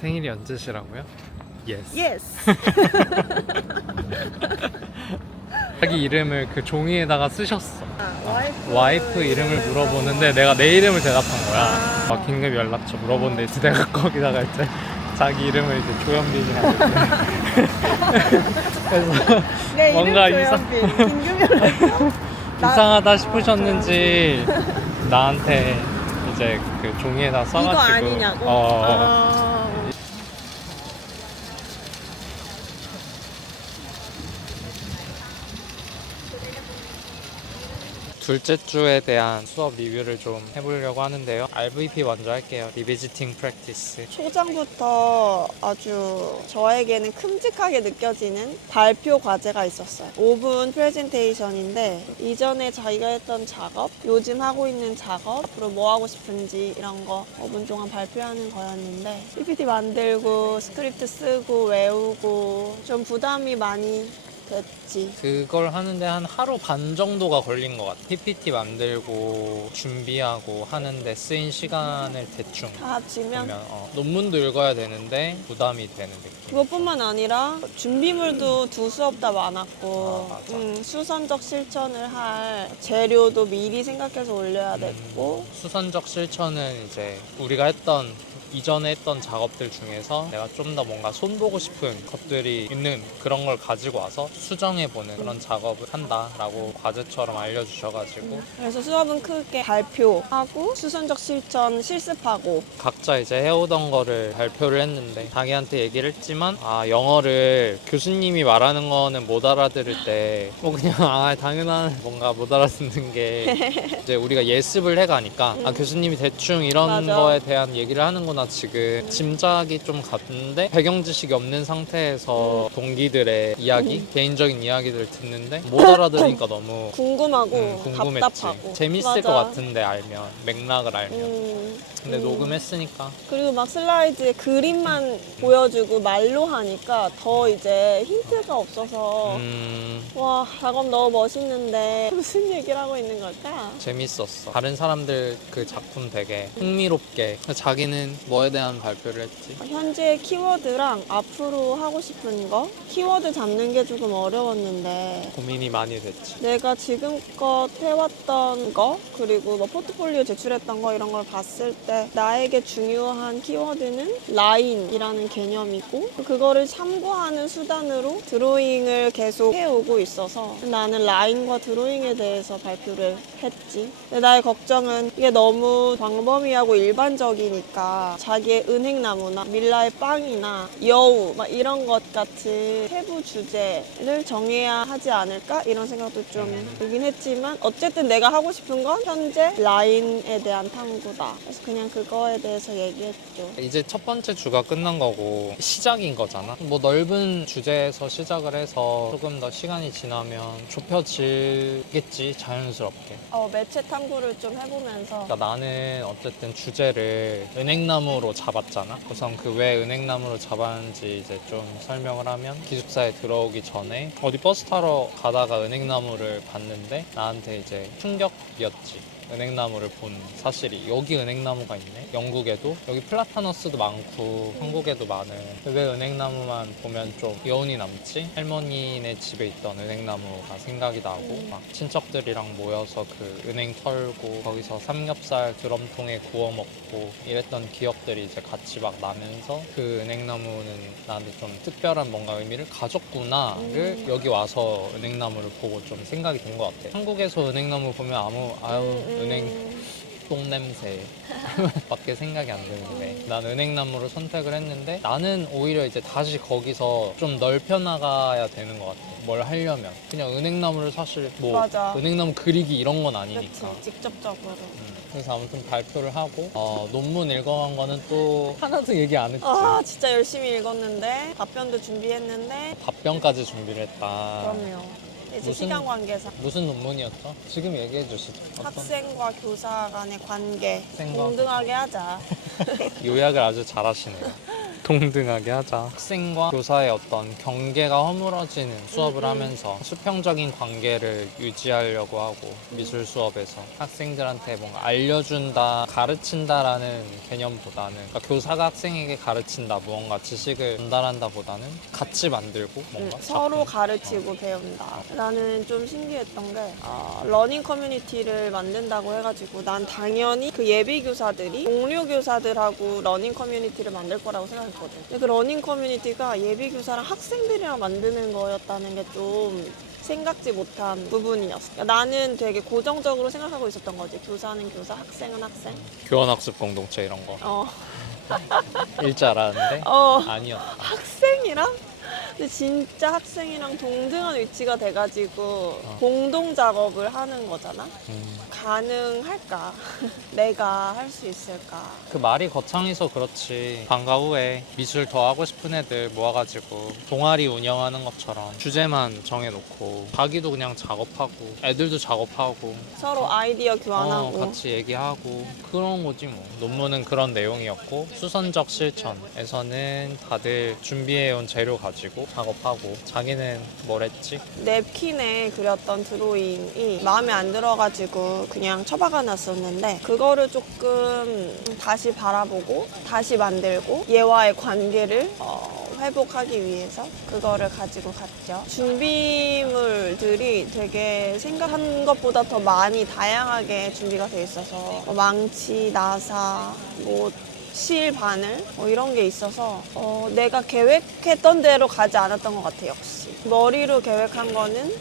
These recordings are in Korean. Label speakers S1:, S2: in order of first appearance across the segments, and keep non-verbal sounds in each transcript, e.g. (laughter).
S1: 생일이 언제시라고요? 예스.
S2: 예스. (laughs)
S1: 자기 이름을 그 종이에다가 쓰셨어.
S2: 아, 와이프.
S1: 와이프 이름을 물어보는데 내가 내 이름을 대답한 거야.
S2: 아.
S1: 막 긴급 연락처 이제 내가 (laughs) 거기다가 이제 자기 이름을 이제 조현빈이라고 이제. (laughs) 그래서
S2: 내
S1: 뭔가 이상-
S2: 조현빈. 나-
S1: 이상하다 싶으셨는지 나한테 이제 그 종이에다 써가지고
S2: 이거 아니냐고?
S1: 어,
S2: 아.
S1: 둘째 주에 대한 수업 리뷰를 좀 해보려고 하는데요. RVP 먼저 할게요. 리비지팅 프랙티스.
S2: 초장부터 아주 저에게는 큼직하게 느껴지는 발표 과제가 있었어요. 5분 프레젠테이션인데 이전에 자기가 했던 작업, 요즘 하고 있는 작업, 앞으로 뭐 하고 싶은지 이런 거 5분 동안 발표하는 거였는데 PPT 만들고 스크립트 쓰고 외우고 좀 부담이 많이 됐지.
S1: 그걸 하는데 한 하루 반 정도가 걸린 것 같아. PPT 만들고 준비하고 하는데 쓰인 시간을 대충
S2: 다 합치면
S1: 보면 어, 논문도 읽어야 되는데 부담이 되는 느낌.
S2: 그것뿐만 아니라 준비물도 두 수업 다 많았고
S1: 아, 맞아.
S2: 음, 수선적 실천을 할 재료도 미리 생각해서 올려야 됐고
S1: 수선적 실천은 이제 우리가 했던 이전에 했던 작업들 중에서 내가 좀 더 뭔가 손보고 싶은 것들이 있는 그런 걸 가지고 와서 수정해보는 그런 작업을 한다라고 과제처럼 알려주셔가지고
S2: 그래서 수업은 크게 발표하고 수선적 실천 실습하고
S1: 각자 이제 해오던 거를 발표를 했는데 자기한테 얘기를 했지만 아 영어를 교수님이 말하는 거는 못 알아들을 때 뭐 그냥 아 당연한 뭔가 못 알아듣는 게 (laughs) 이제 우리가 예습을 해가니까 아 교수님이 대충 이런
S2: 맞아.
S1: 거에 대한 얘기를 하는구나 지금 짐작이 좀 갔는데 배경 지식이 없는 상태에서 동기들의 이야기 개인적인 이야기들을 듣는데 못 알아들으니까 너무 (laughs)
S2: 궁금하고
S1: 음, 궁금했지
S2: 답답하고
S1: 재밌을
S2: 맞아.
S1: 것 같은데 알면 맥락을 알면
S2: 음,
S1: 근데
S2: 음.
S1: 녹음했으니까
S2: 그리고 막 슬라이드에 그림만 보여주고 말로 하니까 더 이제 힌트가 없어서
S1: 음,
S2: 와 작업 너무 멋있는데 (laughs) 무슨 얘기를 하고 있는 걸까?
S1: 재밌었어. 다른 사람들 그 작품 되게 흥미롭게. 자기는 뭐에 대한 발표를 했지?
S2: 현재 키워드랑 앞으로 하고 싶은 거 키워드 잡는 게 조금 어려웠는데
S1: 고민이 많이 됐지.
S2: 내가 지금껏 해왔던 거 그리고 뭐 포트폴리오 제출했던 거 이런 걸 봤을 때 나에게 중요한 키워드는 라인이라는 개념이고 그거를 참고하는 수단으로 드로잉을 계속 해오고 있어서 나는 라인과 드로잉에 대해서 발표를 했지. 근데 나의 걱정은 이게 너무 광범위하고 일반적이니까 자기의 은행나무나 밀라의 빵이나 여우 막 이런 것 같은 세부 주제를 정해야 하지 않을까 이런 생각도 좀 들긴 했지만 어쨌든 내가 하고 싶은 건 현재 라인에 대한 탐구다. 그래서 그냥 그거에 대해서 얘기했죠.
S1: 이제 첫 번째 주가 끝난 거고 시작인 거잖아. 뭐 넓은 주제에서 시작을 해서 조금 더 시간이 지나면 좁혀지겠지 자연스럽게.
S2: 어, 매체 탐구를 좀 해보면서
S1: 그러니까 나는 어쨌든 주제를 은행나무 로 잡았잖아. 우선 그 왜 은행나무로 잡았는지 이제 좀 설명을 하면 기숙사에 들어오기 전에 어디 버스 타러 가다가 은행나무를 봤는데 나한테 이제 충격이었지. 은행나무를 본 사실이 여기 은행나무가 있네. 영국에도 여기 플라타너스도 많고 한국에도 많은 왜 은행나무만 보면 좀 여운이 남지? 할머니네 집에 있던 은행나무가 생각이 나고 막 친척들이랑 모여서 그 은행 털고 거기서 삼겹살 드럼통에 구워 먹고 이랬던 기억들이 이제 같이 막 나면서 그 은행나무는 나한테 좀 특별한 뭔가 의미를 가졌구나를
S2: 음.
S1: 여기 와서 은행나무를 보고 좀 생각이 든 것 같아. 한국에서 은행나무 보면 아무 아유
S2: 음,
S1: 은행
S2: 음,
S1: 똥 냄새. 밖에 생각이 안 드는데. 난 은행나무를 선택을 했는데 나는 오히려 이제 다시 거기서 좀 넓혀 나가야 되는 것 같아. 뭘 하려면. 그냥 은행나무를 사실 뭐
S2: 맞아.
S1: 은행나무 그리기 이런 건 아니니까.
S2: 직접적으로.
S1: 음, 그래서 아무튼 발표를 하고 어, 논문 읽어간 거는 또 하나도 얘기 안 했지.
S2: 아 진짜 열심히 읽었는데 답변도 준비했는데.
S1: 답변까지 준비를 했다.
S2: 그럼요 이제
S1: 무슨-
S2: 시간 관계상
S1: 무슨 논문이었죠? 지금 얘기해 주시죠 어떤?
S2: 학생과 교사 간의 관계
S1: 학생과
S2: 동등하게 하자 (laughs)
S1: 요약을 아주 잘하시네요 동등하게 하자. 학생과 교사의 어떤 경계가 허물어지는 수업을. 하면서 수평적인 관계를 유지하려고 하고 미술 수업에서 학생들한테 뭔가 알려준다, 가르친다라는 개념보다는 그러니까 교사가 학생에게 가르친다, 무언가 지식을 전달한다보다는 같이 만들고
S2: 음,
S1: 뭔가
S2: 서로
S1: 작품.
S2: 가르치고 배운다. 나는 좀 신기했던 게 어, 러닝 커뮤니티를 만든다고 해가지고 난 당연히 그 예비 교사들이 동료 교사들하고 러닝 커뮤니티를 만들 거라고 생각했 거든. 근데 그 러닝 커뮤니티가 예비 교사랑 학생들이랑 만드는 거였다는 게 좀 생각지 못한 부분이었어. 그러니까 나는 되게 고정적으로 생각하고 있었던 거지. 교사는 교사, 학생은 학생.
S1: 교환학습 공동체 이런 거
S2: 어,
S1: 일줄 알았는데
S2: 어.
S1: 아니었다.
S2: 학생이랑? 근데 진짜 학생이랑 동등한 위치가 돼가지고
S1: 어.
S2: 공동 작업을 하는 거잖아?
S1: 음.
S2: 가능할까? (laughs) 내가 할 수 있을까?
S1: 그 말이 거창해서 그렇지 방과 후에 미술 더 하고 싶은 애들 모아가지고 동아리 운영하는 것처럼 주제만 정해놓고 자기도 그냥 작업하고 애들도 작업하고
S2: 서로 아이디어
S1: 어,
S2: 교환하고
S1: 같이 얘기하고 그런 거지 뭐 논문은 그런 내용이었고 수선적 실천에서는 다들 준비해온 재료 가지고 작업하고 자기는 뭘 했지?
S2: 냅킨에 그렸던 드로잉이 마음에 안 들어가지고 그냥 처박아 놨었는데 그거를 조금 다시 바라보고 다시 만들고 얘와의 관계를 어, 회복하기 위해서 그거를 가지고 갔죠. 준비물들이 되게 생각한 것보다 더 많이 다양하게 준비가 돼 있어서 뭐 망치, 나사, 뭐 실 바늘 뭐 이런 게 있어서 어, 내가 계획했던 대로 가지 않았던 것 같아 역시 머리로 계획한 거는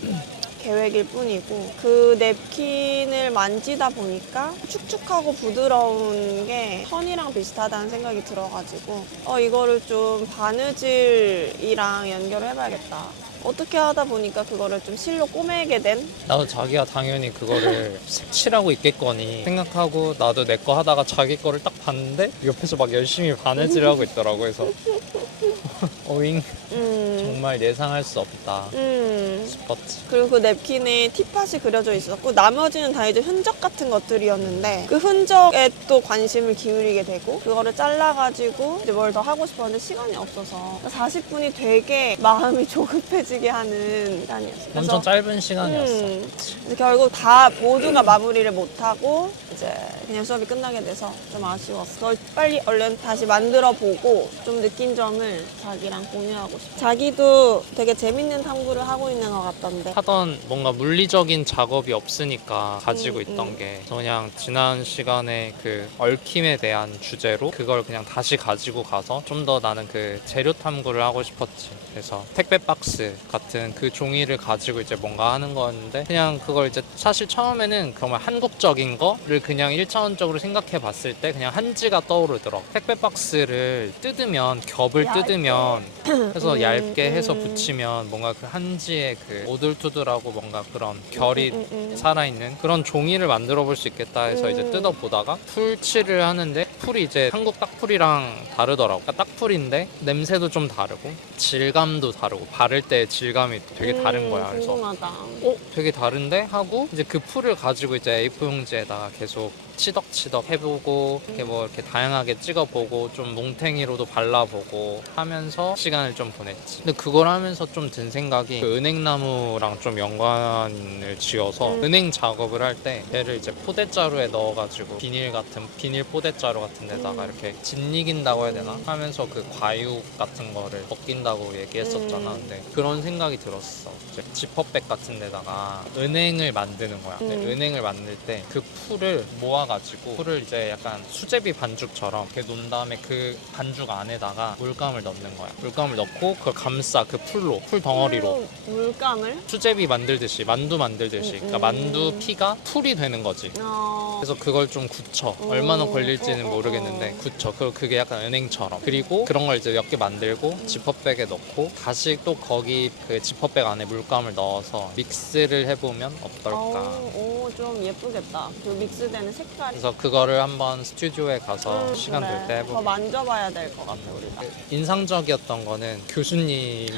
S2: 계획일 뿐이고 그 냅킨을 만지다 보니까 축축하고 부드러운 게 천이랑 비슷하다는 생각이 들어가지고 어 이거를 좀 바느질이랑 연결을 해봐야겠다. 어떻게 하다 보니까 그거를 좀 실로 꼬매게 된?
S1: 나도 자기가 당연히 그거를 색칠하고 있겠거니 생각하고 나도 내 거 하다가 자기 거를 딱 봤는데 옆에서 막 열심히 바느질하고 있더라고 그래서. (laughs) 어잉.
S2: 음,
S1: 정말 예상할 수 없다
S2: 음.
S1: 싶었지
S2: 그리고 그 냅킨에 티팟이 그려져 있었고 나머지는 다 이제 흔적 같은 것들이었는데 그 흔적에 또 관심을 기울이게 되고 그거를 잘라가지고 이제 뭘 더 하고 싶었는데 시간이 없어서 40분이 되게 마음이 (laughs) 조급해지게 하는 시간이었어요.
S1: 엄청 짧은 시간이었어
S2: 음, 그래서 결국 다 모두가 마무리를 못하고 이제 그냥 수업이 끝나게 돼서 좀 아쉬웠어. 그걸 빨리 얼른 다시 만들어 보고 좀 느낀 점을 자기랑 공유하고 싶어. 자기도 되게 재밌는 탐구를 하고 있는 것 같던데.
S1: 하던 뭔가 물리적인 작업이 없으니까 가지고
S2: 음,
S1: 있던
S2: 음.
S1: 게 그냥 지난 시간에 그 얽힘에 대한 주제로 그걸 그냥 다시 가지고 가서 좀 더 나는 그 재료 탐구를 하고 싶었지 그래서 택배 박스 같은 그 종이를 가지고 이제 뭔가 하는 거였는데 그냥 그걸 이제 사실 처음에는 정말 한국적인 거를 그냥 일차원적으로 생각해 봤을 때 그냥 한지가 떠오르더라고 택배 박스를 뜯으면 겹을
S2: 얇게.
S1: 뜯으면 해서
S2: 음,
S1: 얇게 해서
S2: 음.
S1: 붙이면 뭔가 그 한지의 그 오돌투돌하고 뭔가 그런 결이
S2: 음, 음, 음.
S1: 살아있는 그런 종이를 만들어 볼 수 있겠다 해서 이제
S2: 음.
S1: 뜯어보다가 풀칠을 하는데 풀이 이제 한국 딱풀이랑 다르더라고 그러니까 딱풀인데 냄새도 좀 다르고 질감도 다르고 바를 때 질감이 되게 다른
S2: 음,
S1: 거야 그래서
S2: 궁금하다.
S1: 어? 되게 다른데? 하고 이제 그 풀을 가지고 이제 A4 용지에다가 계속 치덕치덕 해보고 이렇게 뭐 이렇게 다양하게 찍어보고 좀 뭉탱이로도 발라보고 하면서 시간을 좀 보냈지. 근데 그걸 하면서 좀 든 생각이 그 은행나무랑 좀 연관을 지어서
S2: 음.
S1: 은행 작업을 할 때 얘를 이제 포대자루에 넣어가지고 비닐 같은 비닐 포대자루 같은 데다가
S2: 음.
S1: 이렇게 짓이긴다고 해야 되나? 하면서 그 과육 같은 거를 벗긴다고 얘기했었잖아.
S2: 음.
S1: 근데 그런 생각이 들었어. 이제 지퍼백 같은 데다가 은행을 만드는 거야. 근데
S2: 음.
S1: 은행을 만들 때 그 풀을 모아 가지고 풀을 이제 약간 수제비 반죽처럼 이렇게 놓은 다음에 그 반죽 안에다가 물감을 넣는 거야. 물감을 넣고 그걸 감싸 그 풀로 풀
S2: 덩어리로 물감을?
S1: 수제비 만들듯이 만두 만들듯이
S2: 음,
S1: 그러니까
S2: 음.
S1: 만두 피가 풀이 되는 거지.
S2: 어,
S1: 그래서 그걸 좀 굳혀
S2: 오,
S1: 얼마나 걸릴지는
S2: 어, 어,
S1: 모르겠는데
S2: 어.
S1: 굳혀 그 그게 약간 은행처럼 그리고 그런 걸 이제 몇 개 만들고 지퍼백에 넣고 다시 또 거기 그 지퍼백 안에 물감을 넣어서 믹스를 해보면 어떨까
S2: 오, 오, 좀 예쁘겠다. 그 믹스되는 색깔이.
S1: 그래서 그거를 한번 스튜디오에 가서
S2: 음,
S1: 시간
S2: 그래. 될때더
S1: 해보고
S2: 만져봐야 될 것 같아, 우리가.
S1: 인상적이었던 거는 교수님이 (laughs)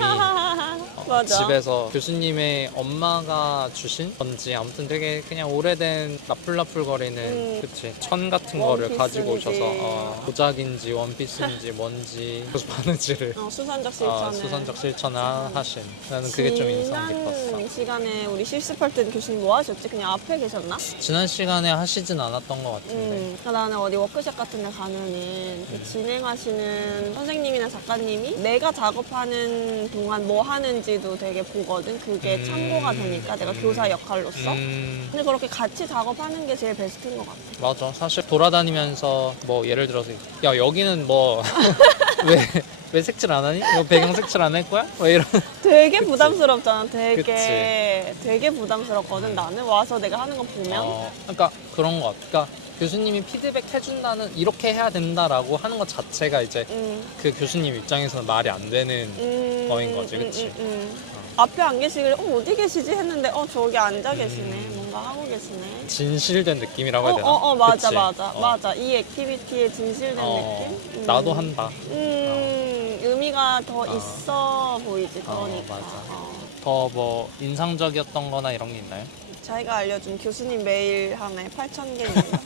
S1: 어,
S2: 맞아.
S1: 집에서 교수님의 엄마가 주신 건지 아무튼 되게 그냥 오래된 나풀나풀거리는
S2: 음.
S1: 그치 천 같은 거를 가지고
S2: 원피스인지.
S1: 오셔서 어, 도자기인지 원피스인지 뭔지 (laughs) 그래서 바느질을
S2: 어, 수선적
S1: 어,
S2: 실천을.
S1: 수선적 실천을 하신 나는 그게 좀 인상 깊었어
S2: 지난 시간에 우리 실습할 때는 교수님 뭐 하셨지? 그냥 앞에 계셨나?
S1: 지난 시간에 하시진 않았던 것 같은데
S2: 음, 나는 어디 워크숍 같은 데 가면은
S1: 음.
S2: 그 진행하시는 선생님이나 작가님이 내가 작업하는 동안 뭐 하는지도 되게 보거든. 그게
S1: 음.
S2: 참고가 되니까 내가 교사 역할로서.
S1: 음,
S2: 근데 그렇게 같이 작업하는 게 제일 베스트인 것 같아.
S1: 맞아 사실 돌아다니면서 뭐 예를 들어서 야 여기는 뭐 (laughs) (laughs) 왜 왜 색칠 안 하니? 이거 배경 색칠 안 할 거야? 뭐 이런 (laughs)
S2: 되게 부담스럽잖아. 되게. 되게 부담스럽거든. 나는 와서 내가 하는 거 보면
S1: 어, 그러니까 그런 것 같아. 그러니까 교수님이 피드백 해준다는 이렇게 해야 된다라고 하는 것 자체가 이제
S2: 음,
S1: 그 교수님 입장에서는 말이 안 되는
S2: 음,
S1: 거인 거지,
S2: 음,
S1: 그치?
S2: 음, 음. 앞에 안 계시길래 어 어디 계시지 했는데 어 저기 앉아 계시네.
S1: 음.
S2: 뭔가 하고 계시네.
S1: 진실된 느낌이라고 해야
S2: 어,
S1: 되나?
S2: 어, 어, 맞아,
S1: 그치?
S2: 맞아,
S1: 어.
S2: 맞아. 이 액티비티의 진실된
S1: 어,
S2: 느낌? 음.
S1: 나도 한다.
S2: 음, 의미가 더
S1: 어.
S2: 있어 보이지,
S1: 어,
S2: 그러니까.
S1: 맞아.
S2: 어.
S1: 더 뭐 인상적이었던 거나 이런 게 있나요?
S2: 자기가 알려준 교수님 메일 하나에 8,000개입니다.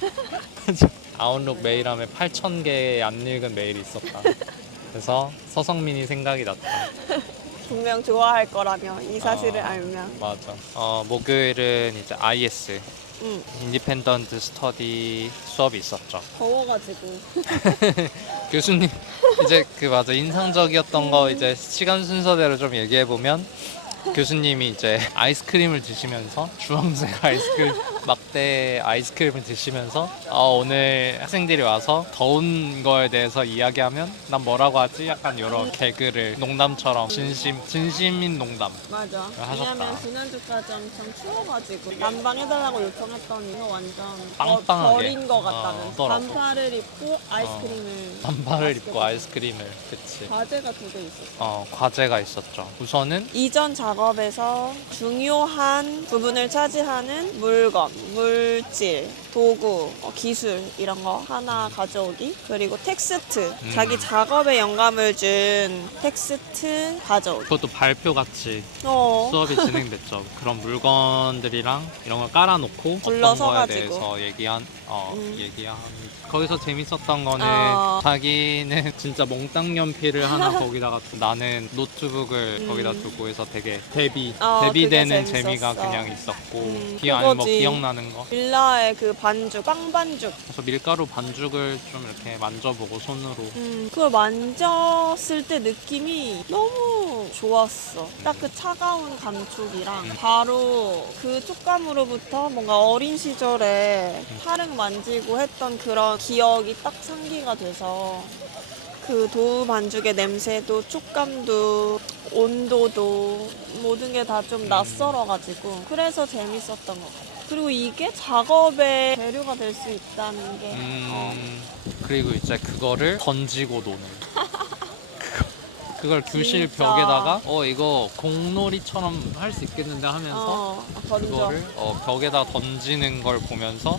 S2: (laughs)
S1: 아웃룩 메일함에 8,000개의 안 읽은 메일이 있었다. 그래서 서성민이 생각이 났다.
S2: 분명 좋아할 거라며, 이 사실을
S1: 어.
S2: 알면.
S1: 맞아. 어, 목요일은 이제 IS,
S2: 응,
S1: 인디펜던트 스터디 수업이 있었죠.
S2: 더워가지고. (laughs)
S1: 교수님 이제 그 맞아 인상적이었던 거 이제 시간 순서대로 좀 얘기해 보면 교수님이 이제 아이스크림을 드시면서 주황색 아이스크림 막대 아이스크림을 드시면서 어, 오늘 학생들이 와서 더운 거에 대해서 이야기하면 난 뭐라고 하지? 약간 이런 개그를 농담처럼 진심 진심인 농담
S2: 맞아.
S1: 하셨다.
S2: 왜냐면 지난주까지 엄청 추워가지고 난방 해달라고 요청했더니 이거 완전
S1: 빵빵하게.
S2: 어, 버린 거 같다는.
S1: 어, 더라고.
S2: 반팔을 입고 아이스크림을.
S1: 반팔을 입고. 아이스크림을 그치
S2: 과제가 두 개 있었어.
S1: 어 과제가 있었죠 우선은
S2: 이전 작업에서 중요한 부분을 차지하는 물건, 물질, 도구, 어, 기술 이런 거 하나 가져오기 그리고 텍스트
S1: 음.
S2: 자기 작업에 영감을 준 텍스트 가져오기
S1: 그것도 발표 같이
S2: 어.
S1: 수업이 진행됐죠. 그런 물건들이랑 이런 걸 깔아놓고 어떤
S2: 둘러서
S1: 거에
S2: 가지고.
S1: 대해서 얘기한 어
S2: 음.
S1: 얘기한 거기서 재밌었던 거는
S2: 어.
S1: 자기는 (laughs) 진짜 몽땅 연필을 하나 (laughs) 거기다가 두고 나는 노트북을
S2: 음.
S1: 거기다 두고 해서 되게 대비
S2: 어,
S1: 대비되는
S2: 그게
S1: 재미가
S2: 재밌었어.
S1: 그냥 있었고
S2: 음,
S1: 기억 아니 뭐
S2: 그거지.
S1: 기억나는 거
S2: 빌라의 그 반죽, 빵 반죽
S1: 그래서 밀가루 반죽을 좀 이렇게 만져보고 손으로
S2: 음, 그걸 만졌을 때 느낌이 너무 좋았어. 딱 그 차가운 감촉이랑
S1: 음.
S2: 바로 그 촉감으로부터 뭔가 어린 시절에 팔을 만지고 했던 그런 기억이 딱 상기가 돼서 그 도우 반죽의 냄새도 촉감도 온도도 모든 게 다좀
S1: 음.
S2: 낯설어가지고 그래서 재밌었던 것 같아. 그리고 이게 작업의 재료가 될 수 있다는 게 어,
S1: 음, 그리고 이제 그거를 던지고 노는. (laughs) 그거- 그걸 교실
S2: 진짜.
S1: 벽에다가 어 이거 공놀이처럼 할 수 있겠는데 하면서
S2: 어, 던져.
S1: 그거를 어, 벽에다 던지는 걸 보면서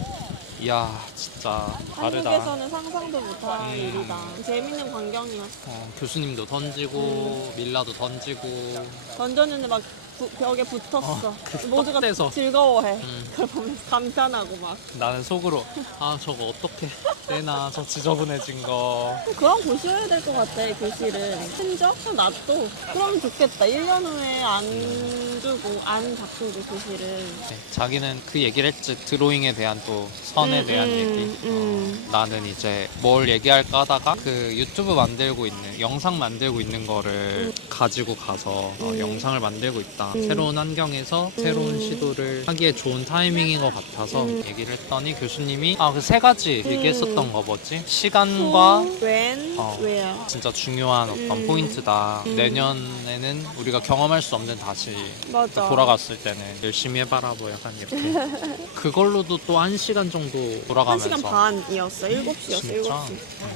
S1: 이야 진짜 다르다.
S2: 한국에서는 상상도 못하는
S1: 음.
S2: 일이다. 재밌는 광경이었어.
S1: 어, 교수님도 던지고 밀라도 던지고
S2: 던졌는데 막 부- 벽에 붙었어.
S1: 어, 그
S2: 모두가
S1: 떡대서.
S2: 즐거워해.
S1: 음, (laughs)
S2: 그걸 보면서 감탄하고 막.
S1: 나는 속으로 아 저거 어떻게 내나 저 지저분해진 거
S2: 그럼 보셔야 될 것 같아, 교실은. 흔적? 놔둬. 그럼 좋겠다. 1년 후에 안 주고, 안 바꾸고, 교실은.
S1: 네, 자기는 그 얘기를 했지 드로잉에 대한 또 선에
S2: 음,
S1: 대한
S2: 음,
S1: 얘기
S2: 음.
S1: 어, 나는 이제 뭘 얘기할까 하다가 그 유튜브 만들고 있는 영상 만들고 있는 거를 가지고 가서 어,
S2: 음.
S1: 영상을 만들고 있다
S2: 음.
S1: 새로운 환경에서 새로운
S2: 음.
S1: 시도를 하기에 좋은 타이밍인 것 같아서
S2: 음.
S1: 얘기를 했더니 교수님이 아 그 세 가지
S2: 음.
S1: 얘기했었던 거 뭐지 시간과
S2: Who, when,
S1: 어.
S2: where.
S1: 진짜 중요한 어떤
S2: 음.
S1: 포인트다
S2: 음.
S1: 내년에는 우리가 경험할 수 없는 다시
S2: 맞아.
S1: 돌아갔을 때는 열심히 해봐라 뭐 약간 이렇게 (laughs) 그걸로도 또 한 시간 정도
S2: 한
S1: 돌아가면서
S2: 시간 반이었어. 7시였어,
S1: 진짜?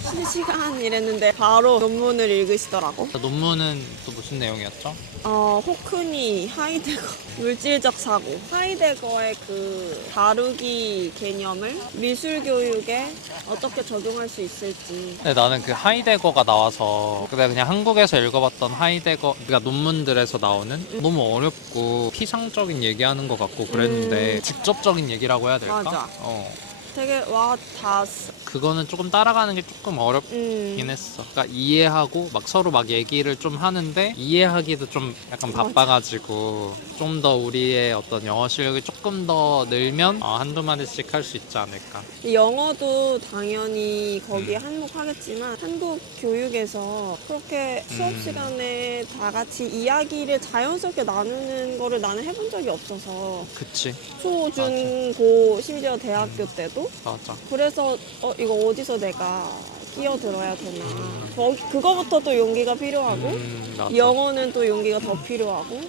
S2: 7시. 1시간 이랬는데 바로 논문을 읽으시더라고.
S1: 논문은 또 무슨 내용이었죠?
S2: 어, 호크니, 하이데거, (laughs) 물질적 사고. 하이데거의 그 다루기 개념을 미술 교육에 어떻게 적용할 수 있을지.
S1: 근데 나는 그 하이데거가 나와서 내가 그냥 한국에서 읽어봤던 하이데거 그러니까 논문들에서 나오는 너무 어렵고 피상적인 얘기하는 것 같고 그랬는데
S2: 음.
S1: 직접적인 얘기라고 해야 될까?
S2: 맞아.
S1: 어
S2: 되게 와, 다스.
S1: 그거는 조금 따라가는 게 조금 어렵긴
S2: 음.
S1: 했어. 그러니까 이해하고 막 서로 막 얘기를 좀 하는데 이해하기도 좀 약간
S2: 맞아.
S1: 바빠가지고 좀 더 우리의 어떤 영어 실력이 조금 더 늘면 어, 한두 마디씩 할 수 있지 않을까.
S2: 영어도 당연히 거기에
S1: 음.
S2: 한몫하겠지만 한국 교육에서 그렇게 수업
S1: 음.
S2: 시간에 다 같이 이야기를 자연스럽게 나누는 거를 나는 해본 적이 없어서
S1: 그치
S2: 초, 중, 고, 심지어 대학교
S1: 음.
S2: 때도
S1: 맞아.
S2: 그래서 어, 이거 어디서 내가 끼어들어야 되나
S1: 음.
S2: 거, 그거부터 또 용기가 필요하고
S1: 음, 맞아.
S2: 영어는 또 용기가 더 필요하고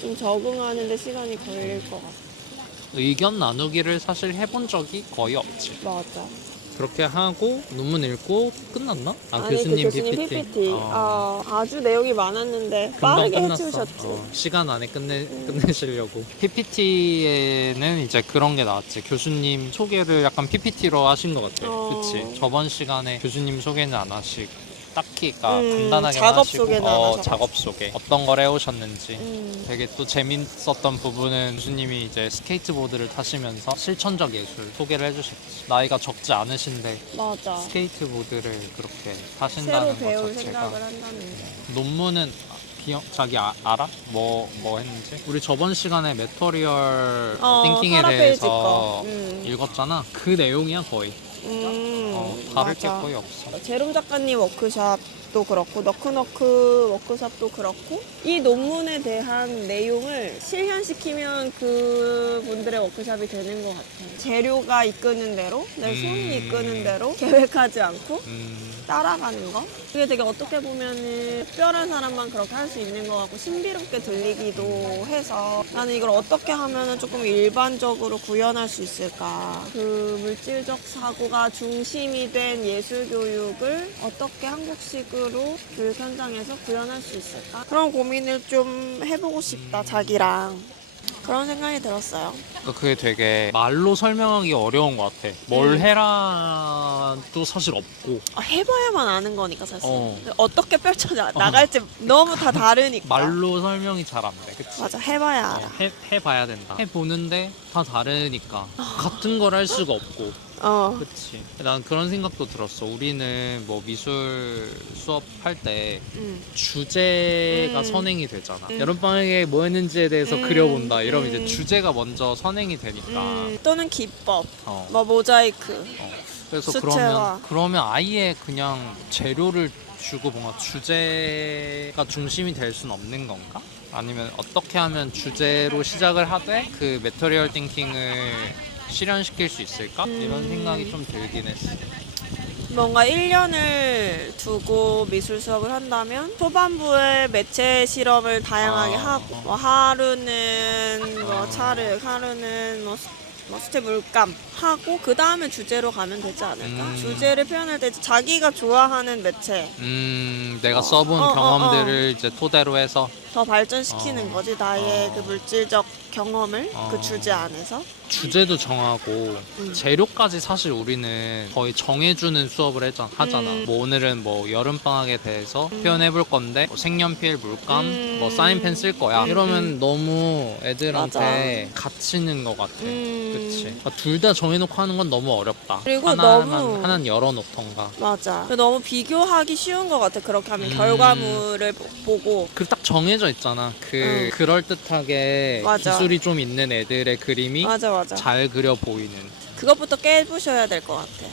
S2: 좀 적응하는 데 시간이 걸릴 것 같아
S1: 의견 나누기를 사실 해본 적이 거의 없지.
S2: 맞아
S1: 그렇게 하고 논문 읽고 끝났나? 아
S2: 아니
S1: 교수님,
S2: 그 교수님 PPT,
S1: PPT. 어.
S2: 아, 아주 내용이 많았는데
S1: 금방
S2: 빠르게
S1: 끝났어.
S2: 해주셨지
S1: 어, 시간 안에 끝내
S2: 음.
S1: 끝내시려고. PPT에는 이제 그런 게 나왔지. 교수님 소개를 약간 PPT로 하신 것 같아.
S2: 어.
S1: 그치? 저번 시간에 교수님 소개는 안 하시고 딱히가
S2: 음,
S1: 간단하게
S2: 작업
S1: 하시고
S2: 안
S1: 어. 작업 소개 어떤 걸 해오셨는지.
S2: 음,
S1: 되게 또 재밌었던 부분은 교수님이 이제 스케이트보드를 타시면서 실천적 예술 소개를 해주셨지. 나이가 적지 않으신데
S2: 맞아
S1: 스케이트보드를 그렇게
S2: 새로
S1: 타신다는 것
S2: 배울
S1: 자체가
S2: 생각을 한다는 거
S1: 논문은 기억 자기 아, 알아? 뭐 뭐 했는지? 우리 저번 시간에 메터리얼
S2: 어,
S1: 띵킹에
S2: 페이지
S1: 대해서
S2: 거. 음.
S1: 읽었잖아. 그 내용이야 거의.
S2: 음,
S1: 어, 다를 게
S2: 맞아.
S1: 거의 없어.
S2: 제롬 작가님 워크샵 도 그렇고 너크너크 워크샵도 그렇고 이 논문에 대한 내용을 실현시키면 그 분들의 워크샵이 되는 것 같아요. 재료가 이끄는 대로 내 손이
S1: 음.
S2: 이끄는 대로 계획하지 않고
S1: 음,
S2: 따라가는 거 그게 되게 어떻게 보면은 특별한 사람만 그렇게 할 수 있는 것 같고 신비롭게 들리기도 해서 나는 이걸 어떻게 하면은 조금 일반적으로 구현할 수 있을까 그 물질적 사고가 중심이 된 예술 교육을 어떻게 한국식으로 교육 현장에서 구현할 수 있을까 그런 고민을 좀 해보고 싶다 자기랑 그런 생각이 들었어요
S1: 그러니까 그게 되게 말로 설명하기 어려운 것 같아. 뭘
S2: 음.
S1: 해라도 사실 없고
S2: 아, 해봐야만 아는 거니까 사실
S1: 어.
S2: 어 떻게 펼쳐 나갈지 너무 다 다르니까
S1: 말로 설명이 잘 안 돼. 그치?
S2: 맞아 해봐야
S1: 어,
S2: 알아
S1: 해, 해봐야 된다. 해보는데 다 다르니까. 같은 걸 할 수가 없고.
S2: 어
S1: 그치. 난 그런 생각도 들었어. 우리는 뭐 미술 수업할 때
S2: 음.
S1: 주제가
S2: 음.
S1: 선행이 되잖아.
S2: 음.
S1: 여름방학에 뭐 했는지에 대해서
S2: 음.
S1: 그려본다. 이러면
S2: 음.
S1: 이제 주제가 먼저 선행이 되니까.
S2: 음, 또는 기법
S1: 어,
S2: 뭐 모자이크
S1: 어. 그래서
S2: 수채화.
S1: 그러면 그러면 아예 그냥 재료를 주고 뭔가 주제가 중심이 될 수는 없는 건가? 아니면 어떻게 하면 주제로 시작을 하되 그 메터리얼 띵킹을 실현시킬 수 있을까? 이런
S2: 음.
S1: 생각이 좀 들긴 했어.
S2: 뭔가 1년을 두고 미술 수업을 한다면 초반부에 매체 실험을 다양하게
S1: 아.
S2: 하고 뭐 하루는 뭐
S1: 아.
S2: 찰흙 하루는 뭐, 수- 뭐 수채 물감 하고 그 다음에 주제로 가면 되지 않을까?
S1: 음.
S2: 주제를 표현할 때 자기가 좋아하는 매체
S1: 음, 내가
S2: 어.
S1: 써본
S2: 어, 어,
S1: 경험들을 이제 토대로 해서
S2: 더 발전시키는
S1: 어.
S2: 거지 나의
S1: 어.
S2: 그 물질적 경험을
S1: 어.
S2: 그 주제 안에서
S1: 주제도 정하고
S2: 음.
S1: 재료까지 사실 우리는 거의 정해주는 수업을 했잖아, 하잖아.
S2: 음.
S1: 뭐 오늘은 뭐 여름방학에 대해서
S2: 음.
S1: 표현해볼 건데 뭐 색연필, 물감,
S2: 음.
S1: 뭐 사인펜 쓸 거야.
S2: 음,
S1: 이러면
S2: 음.
S1: 너무 애들한테 갇히는 것 같아.
S2: 음.
S1: 그치. 둘다 정해놓고 하는 건 너무 어렵다.
S2: 그리고
S1: 하나만,
S2: 너무-
S1: 하나는 열어놓던가.
S2: 맞아 너무 비교하기 쉬운 것 같아 그렇게 하면
S1: 음.
S2: 결과물을 보- 보고
S1: 그 딱 정해져 있잖아. 그
S2: 응.
S1: 그럴 듯하게
S2: 맞아.
S1: 기술이 좀 있는 애들의 그림이
S2: 맞아 맞아
S1: 잘 그려 보이는.
S2: 그것부터 깨부셔야 될 것 같아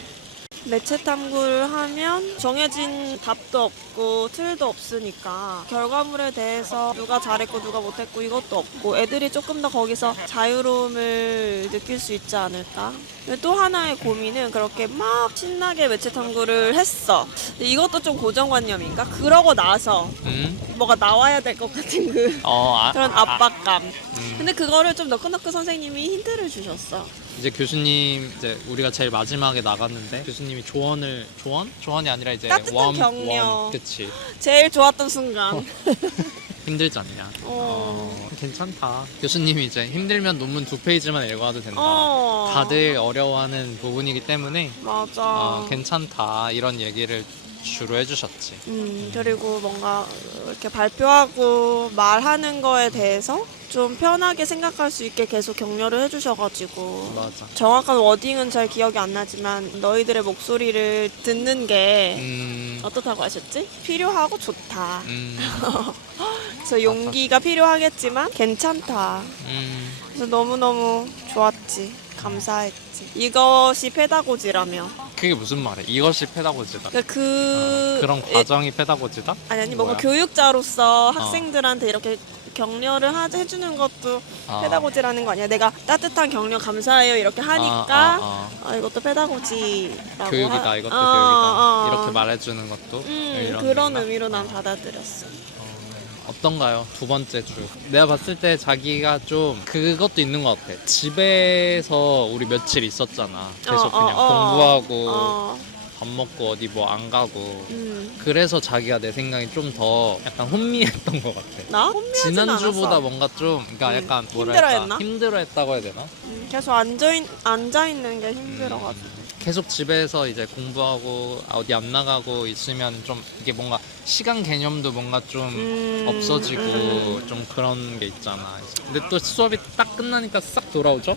S2: 매체 탐구를 하면 정해진 답도 없고 틀도 없으니까 결과물에 대해서 누가 잘했고 누가 못했고 이것도 없고 애들이 조금 더 거기서 자유로움을 느낄 수 있지 않을까 또 하나의 고민은 그렇게 막 신나게 매체 탐구를 했어 이것도 좀 고정관념인가? 그러고 나서
S1: 음?
S2: 뭐가 나와야 될 것 같은 그
S1: 어, 아, (laughs)
S2: 그런
S1: 아,
S2: 압박감
S1: 음.
S2: 근데 그거를 좀 너크너크 선생님이 힌트를 주셨어
S1: 이제 교수님 이제 우리가 제일 마지막에 나갔는데 교수님 이 조언을 조언? 조언이 아니라 이제
S2: 따뜻한
S1: 웜,
S2: 격려.
S1: 웜 그치 (laughs)
S2: 제일 좋았던 순간 (laughs)
S1: 힘들지 않냐?
S2: 어.
S1: 어, 괜찮다. 교수님이 이제 힘들면 논문 두 페이지만 읽어도 된다.
S2: 어.
S1: 다들 어려워하는 부분이기 때문에
S2: 맞아.
S1: 어, 괜찮다 이런 얘기를 주로 해주셨지.
S2: 음, 그리고 뭔가 이렇게 발표하고 말하는 거에 대해서 좀 편하게 생각할 수 있게 계속 격려를 해주셔가지고
S1: 맞아.
S2: 정확한 워딩은 잘 기억이 안 나지만 너희들의 목소리를 듣는 게
S1: 음,
S2: 어떻다고 하셨지? 필요하고 좋다.
S1: 음, (laughs)
S2: 그래서 용기가 필요하겠지만 괜찮다.
S1: 음,
S2: 그래서 너무너무 좋았지. 감사했지. 이것이 페다고지라며.
S1: 그게 무슨 말이야? 이것이 페다고지다.
S2: 그러니까 그
S1: 어, 그런
S2: 예,
S1: 과정이 페다고지다?
S2: 아니 아니 뭔가
S1: 뭐야?
S2: 교육자로서 학생들한테 이렇게 격려를 하, 해주는 것도
S1: 아.
S2: 페다고지라는 거 아니야? 내가 따뜻한 격려 감사해요 이렇게 하니까
S1: 아, 아, 아.
S2: 아, 이것도 페다고지라고
S1: 교육이다
S2: 하-
S1: 이것도
S2: 어,
S1: 교육이다
S2: 어.
S1: 이렇게 말해주는 것도
S2: 음,
S1: 이런
S2: 그런? 의미로 난 받아들였어.
S1: 어떤가요? 두 번째 주. 내가 봤을 때 자기가 좀 그것도 있는 것 같아. 집에서 우리 며칠 있었잖아. 계속
S2: 어, 어,
S1: 그냥
S2: 어.
S1: 공부하고
S2: 어,
S1: 밥 먹고 어디 뭐 안 가고.
S2: 음.
S1: 그래서 자기가 내 생각이 좀 더 약간 혼미했던 것 같아.
S2: 나 혼미하진
S1: 지난주보다
S2: 않았어.
S1: 뭔가 좀 그러니까
S2: 음,
S1: 약간 뭐랄까
S2: 힘들어했나?
S1: 힘들어했다고 해야 되나?
S2: 음, 계속 앉아 있, 앉아 있는 게 힘들어가지고.
S1: 음, 계속 집에서 이제 공부하고 어디 안 나가고 있으면 좀 이게 뭔가 시간 개념도 뭔가 좀
S2: 음,
S1: 없어지고
S2: 음.
S1: 좀 그런 게 있잖아. 근데 또 수업이 딱 끝나니까 싹 돌아오죠?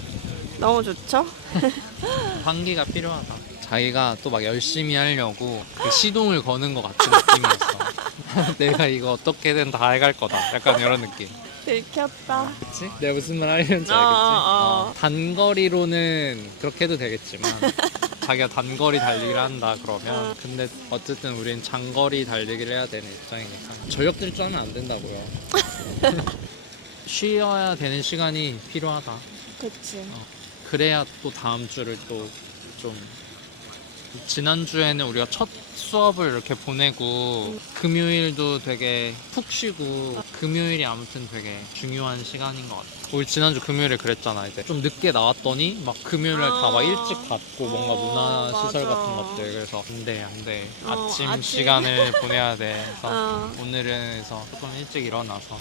S2: 너무 좋죠? (laughs)
S1: 환기가 필요하다. 자기가 또 막 열심히 하려고 그 시동을 거는 것 같은 느낌이었어. (laughs) 내가 이거 어떻게든 다 해갈 거다. 약간 이런 느낌.
S2: 들켰다.
S1: 그치? 내가 무슨 말 하려는지 알겠지?
S2: 어, 어, 어.
S1: 단거리로는 그렇게 해도 되겠지만 (laughs) 자기가 단거리 달리기를 한다 그러면
S2: 어.
S1: 근데 어쨌든 우린 장거리 달리기를 해야 되는 입장이니까 전력 질 주하면 안 된다고요. (laughs) 쉬어야 되는 시간이 필요하다.
S2: 그치.
S1: 그래야 또 다음 주를 또 좀 지난 주에는 우리가 첫 수업을 이렇게 보내고
S2: 음.
S1: 금요일도 되게 푹 쉬고 금요일이 아무튼 되게 중요한 시간인 것 같아. 우리 지난주 금요일에 그랬잖아 이제 좀 늦게 나왔더니 막 금요일날 다막
S2: 아.
S1: 일찍 받고 뭔가
S2: 어,
S1: 문화 시설
S2: 맞아.
S1: 같은 것들 그래서 안돼 안돼
S2: 어,
S1: 아침,
S2: 아침.
S1: 시간을 보내야 돼. 그래서 (laughs)
S2: 어.
S1: 오늘은 그래서 조금 일찍 일어나서